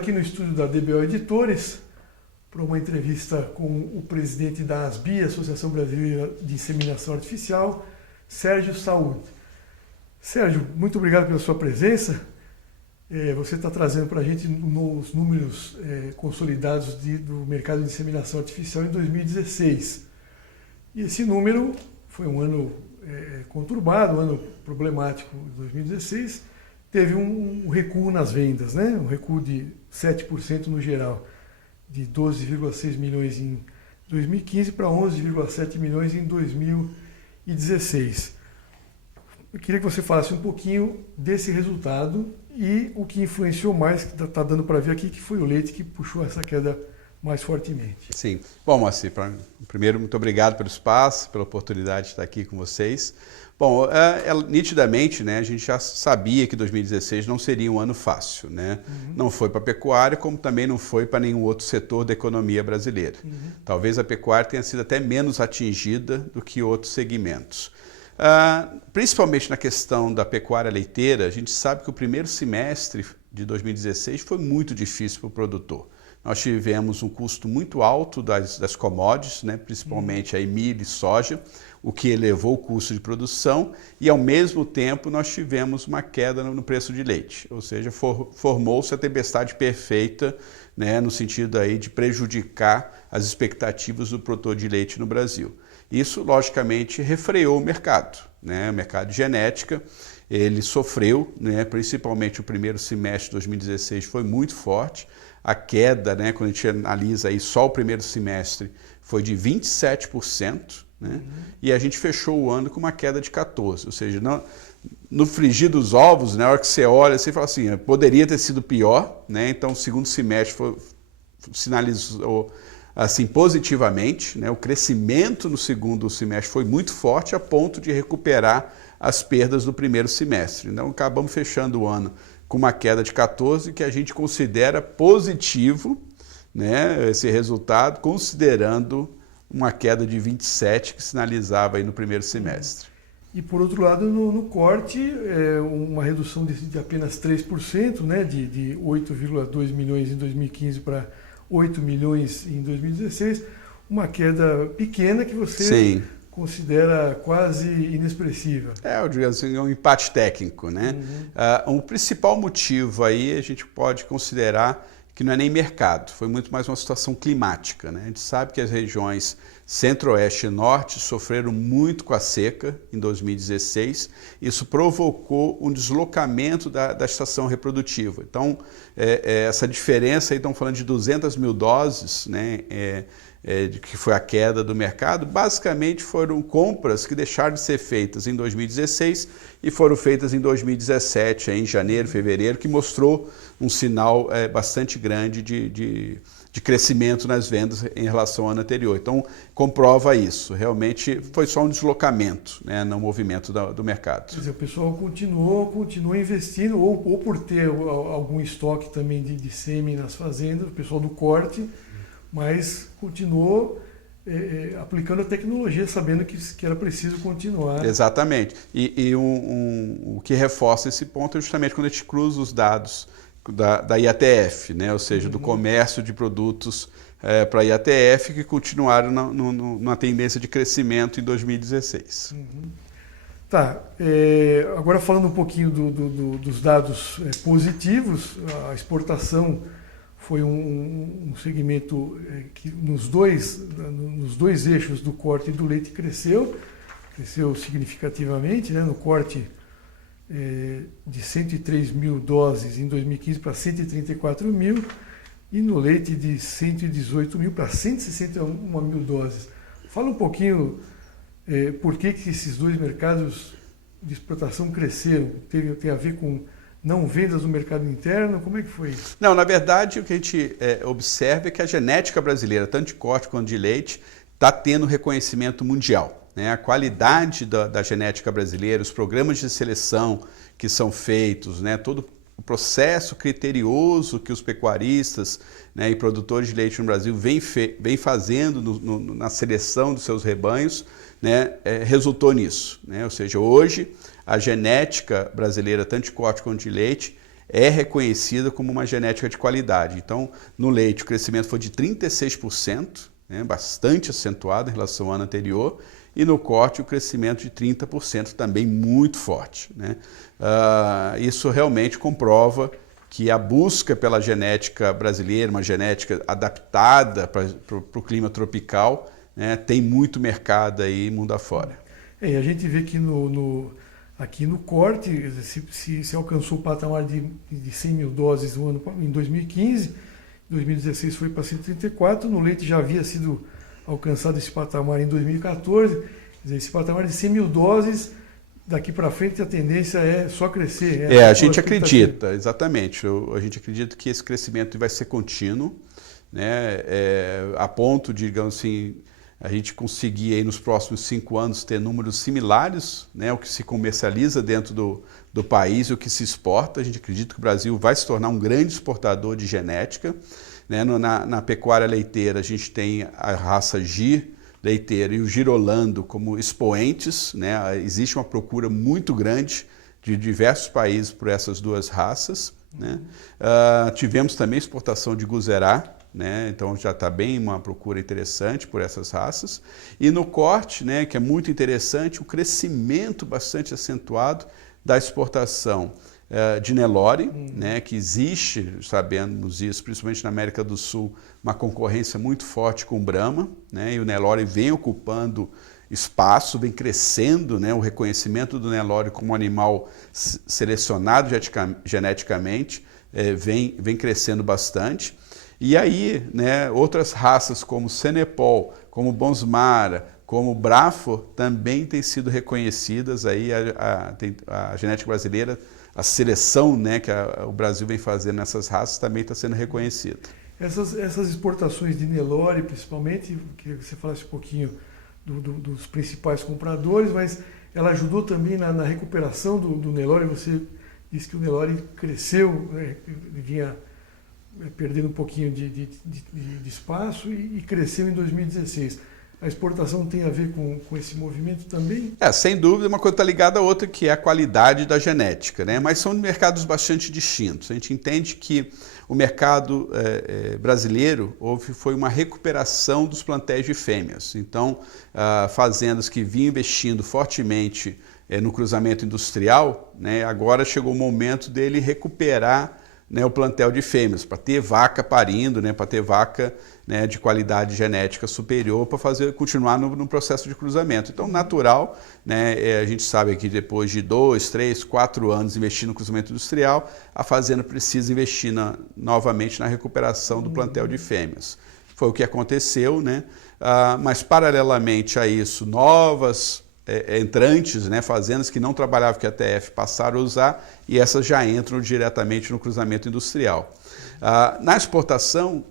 aqui no estúdio da DBO Editores para uma entrevista com o presidente da ASBI, Associação Brasileira de Inseminação Artificial, Sérgio Saúde. Sérgio, muito obrigado pela sua presença. Você está trazendo para a gente os números consolidados do mercado de inseminação artificial em 2016. E esse número foi um ano conturbado, um ano problemático em 2016. Teve um recuo nas vendas, né? Um recuo de 7% no geral, de 12,6 milhões em 2015 para 11,7 milhões em 2016. Eu queria que você falasse um pouquinho desse resultado e o que influenciou mais, que está dando para ver aqui, que foi o leite que puxou essa queda mais fortemente. Sim. Bom, Moacir, primeiro, muito obrigado pelo espaço, pela oportunidade de estar aqui com vocês. Bom, nitidamente, né, a gente já sabia que 2016 não seria um ano fácil, né? Não foi para a pecuária, como também não foi para nenhum outro setor da economia brasileira. Talvez a pecuária tenha sido até menos atingida do que outros segmentos. Principalmente na questão da pecuária leiteira, a gente sabe que o primeiro semestre de 2016 foi muito difícil para o produtor. Nós tivemos um custo muito alto das commodities, né, principalmente aí milho e soja, o que elevou o custo de produção e, ao mesmo tempo, nós tivemos uma queda no preço de leite. Ou seja, formou-se a tempestade perfeita, né, no sentido aí de prejudicar as expectativas do produtor de leite no Brasil. Isso, logicamente, refreou o mercado, né? O mercado de genética, ele sofreu, né? Principalmente o primeiro semestre de 2016 foi muito forte. A queda, né, quando a gente analisa aí só o primeiro semestre, foi de 27%, né? E a gente fechou o ano com uma queda de 14%. Ou seja, no frigir dos ovos, na hora que você olha, você fala assim, poderia ter sido pior, né? Então, o segundo semestre sinalizou assim, positivamente, né? O crescimento no segundo semestre foi muito forte a ponto de recuperar as perdas do primeiro semestre. Então, acabamos fechando o ano com uma queda de 14%, que a gente considera positivo, né, esse resultado, considerando uma queda de 27% que sinalizava aí no primeiro semestre. E, por outro lado, no corte, uma redução de apenas 3%, né, de 8,2 milhões em 2015 para 8 milhões em 2016, uma queda pequena que você Sim. considera quase inexpressiva. Eu digo assim, é um empate técnico, né? O principal motivo aí a gente pode considerar que não é nem mercado, foi muito mais uma situação climática, né? A gente sabe que as regiões centro-oeste e norte sofreram muito com a seca em 2016, isso provocou um deslocamento da estação reprodutiva. Então, essa diferença, aí estão falando de 200 mil doses, né? Que foi a queda do mercado, basicamente foram compras que deixaram de ser feitas em 2016 e foram feitas em 2017, em janeiro, fevereiro, que mostrou um sinal bastante grande de crescimento nas vendas em relação ao ano anterior. Então, comprova isso. Realmente foi só um deslocamento, né, no movimento do mercado. Quer dizer, o pessoal continua investindo, ou por ter algum estoque também de sêmen nas fazendas, o pessoal do corte, mas continuou aplicando a tecnologia, sabendo que era preciso continuar. Exatamente. E o que reforça esse ponto é justamente quando a gente cruza os dados da IATF, né? Ou seja, do comércio de produtos para a IATF, que continuaram na tendência de crescimento em 2016. Tá, agora falando um pouquinho dos dados positivos, a exportação foi um segmento que nos dois eixos do corte e do leite cresceu significativamente, né? No corte de 103 mil doses em 2015 para 134 mil e no leite de 118 mil para 161 mil doses. Fala um pouquinho por que esses dois mercados de exportação cresceram. Tem a ver com não vendas no mercado interno? Como é que foi isso? Não, na verdade, o que a gente observa é que a genética brasileira, tanto de corte quanto de leite, está tendo reconhecimento mundial. Né? A qualidade da genética brasileira, os programas de seleção que são feitos, né? Todo o processo criterioso que os pecuaristas, né, e produtores de leite no Brasil vem fazendo na seleção dos seus rebanhos, né, resultou nisso. Né? Ou seja, hoje a genética brasileira, tanto de corte quanto de leite, é reconhecida como uma genética de qualidade. Então, no leite, o crescimento foi de 36%, né, bastante acentuado em relação ao ano anterior, e no corte o crescimento de 30%, também muito forte, né? Isso realmente comprova que a busca pela genética brasileira, uma genética adaptada para o clima tropical, né, tem muito mercado aí mundo afora. A gente vê que aqui no corte se alcançou o patamar de 100 mil doses em 2015, em 2016 foi para 134, no leite já havia sido alcançado esse patamar em 2014, quer dizer, esse patamar de 100 mil doses, daqui para frente a tendência é só crescer. A gente acredita, exatamente, a gente acredita que esse crescimento vai ser contínuo, né, a ponto de, digamos assim, a gente conseguir aí nos próximos 5 anos ter números similares, né, o que se comercializa dentro do país e o que se exporta. A gente acredita que o Brasil vai se tornar um grande exportador de genética, né? Na pecuária leiteira a gente tem a raça Gir leiteira e o Girolando como expoentes, né? Existe uma procura muito grande de diversos países por essas duas raças, né? Tivemos também exportação de Guzerá, né? Então já está bem uma procura interessante por essas raças. E no corte, né, que é muito interessante, o crescimento bastante acentuado da exportação de Nelore, né, que existe, sabemos isso, principalmente na América do Sul, uma concorrência muito forte com o Brahma, né, e o Nelore vem ocupando espaço, vem crescendo, né, o reconhecimento do Nelore como animal selecionado geneticamente, vem crescendo bastante. E aí, né, outras raças como Senepol, como Bonsmara, como Brafor, também têm sido reconhecidas. Aí a genética brasileira, a seleção, né, que o Brasil vem fazendo nessas raças também está sendo reconhecida. Essas exportações de Nelore, principalmente, queria que você falasse um pouquinho dos principais compradores, mas ela ajudou também na recuperação do Nelore. Você disse que o Nelore cresceu, né, vinha perdendo um pouquinho de espaço e cresceu em 2016. A exportação tem a ver com esse movimento também? Sem dúvida, uma coisa está ligada à outra, que é a qualidade da genética, né? Mas são mercados bastante distintos. A gente entende que o mercado brasileiro foi uma recuperação dos plantéis de fêmeas. Então, fazendas que vinham investindo fortemente no cruzamento industrial, né, agora chegou o momento dele recuperar, né, o plantel de fêmeas, para ter vaca parindo, né, para ter vaca, né, de qualidade genética superior, para continuar no processo de cruzamento. Então, natural, né, a gente sabe que depois de 2, 3, 4 anos investindo no cruzamento industrial, a fazenda precisa investir novamente na recuperação do plantel de fêmeas. Foi o que aconteceu, né? Mas paralelamente a isso, novas entrantes, né, fazendas que não trabalhavam com a TF passaram a usar, e essas já entram diretamente no cruzamento industrial. Na exportação,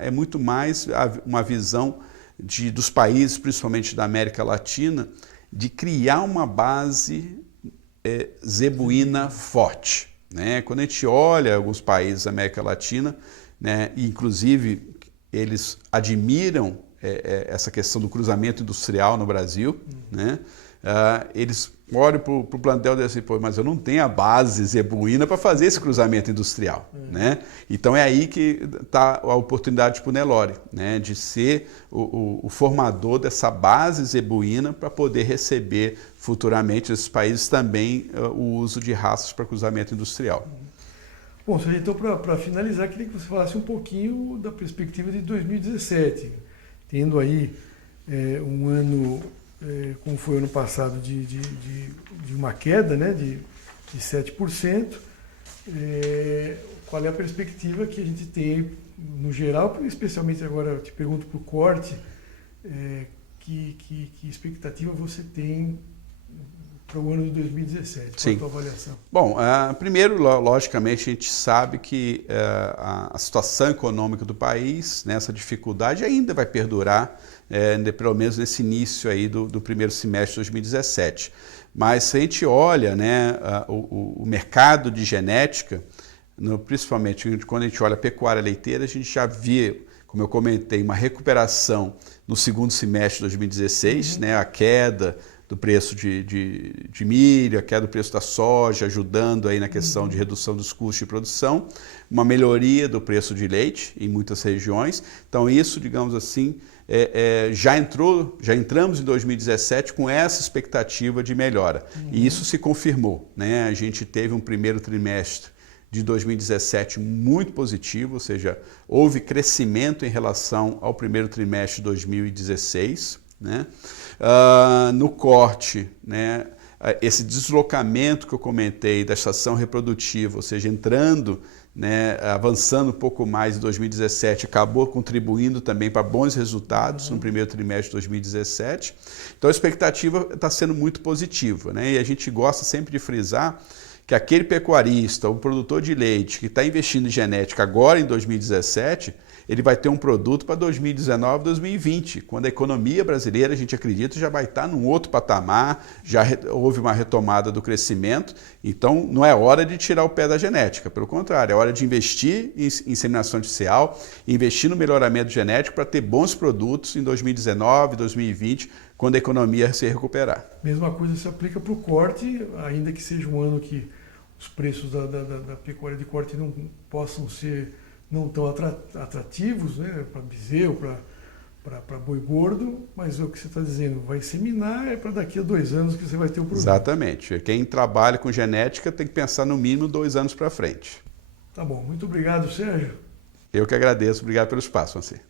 é muito mais uma visão dos países, principalmente da América Latina, de criar uma base zebuína forte, né? Quando a gente olha alguns países da América Latina, né, inclusive eles admiram essa questão do cruzamento industrial no Brasil, né? Eles olham para o plantel e dizem assim, mas eu não tenho a base zebuína para fazer esse cruzamento industrial, né? Então é aí que está a oportunidade para o Nelore, né, de ser o formador dessa base zebuína para poder receber futuramente esses países também o uso de raças para cruzamento industrial. Bom, Sérgio, então para finalizar, queria que você falasse um pouquinho da perspectiva de 2017, tendo aí um ano, como foi o ano passado, de uma queda, né, de 7%, qual é a perspectiva que a gente tem no geral, especialmente agora eu te pergunto para o corte, que expectativa você tem para o ano de 2017? Sim. Qual a tua avaliação? Bom, primeiro, logicamente, a gente sabe que a situação econômica do país, né, essa dificuldade ainda vai perdurar, pelo menos nesse início aí do primeiro semestre de 2017. Mas se a gente olha, né, o mercado de genética, principalmente quando a gente olha a pecuária leiteira, a gente já vê, como eu comentei, uma recuperação no segundo semestre de 2016, né, a queda do preço de milho, a queda do preço da soja, ajudando aí na questão de redução dos custos de produção, uma melhoria do preço de leite em muitas regiões. Então isso, digamos assim, já entramos em 2017 com essa expectativa de melhora. E isso se confirmou, né? A gente teve um primeiro trimestre de 2017 muito positivo, ou seja, houve crescimento em relação ao primeiro trimestre de 2016, né? No corte, né, esse deslocamento que eu comentei da estação reprodutiva, ou seja, entrando, né, avançando um pouco mais em 2017, acabou contribuindo também para bons resultados no primeiro trimestre de 2017. Então a expectativa está sendo muito positiva, né? E a gente gosta sempre de frisar que aquele pecuarista, o produtor de leite que está investindo em genética agora em 2017, ele vai ter um produto para 2019, 2020, quando a economia brasileira, a gente acredita, já vai estar num outro patamar, já houve uma retomada do crescimento, então não é hora de tirar o pé da genética, pelo contrário, é hora de investir em inseminação artificial, investir no melhoramento genético para ter bons produtos em 2019, 2020, quando a economia se recuperar. Mesma coisa se aplica para o corte, ainda que seja um ano que os preços da pecuária de corte não possam ser não tão atrativos, né, para bezerro, para boi gordo, mas é o que você está dizendo, vai inseminar, é para daqui a 2 anos que você vai ter o produto. Exatamente. Quem trabalha com genética tem que pensar no mínimo 2 anos para frente. Tá bom, muito obrigado, Sérgio. Eu que agradeço, obrigado pelo espaço, Francisco.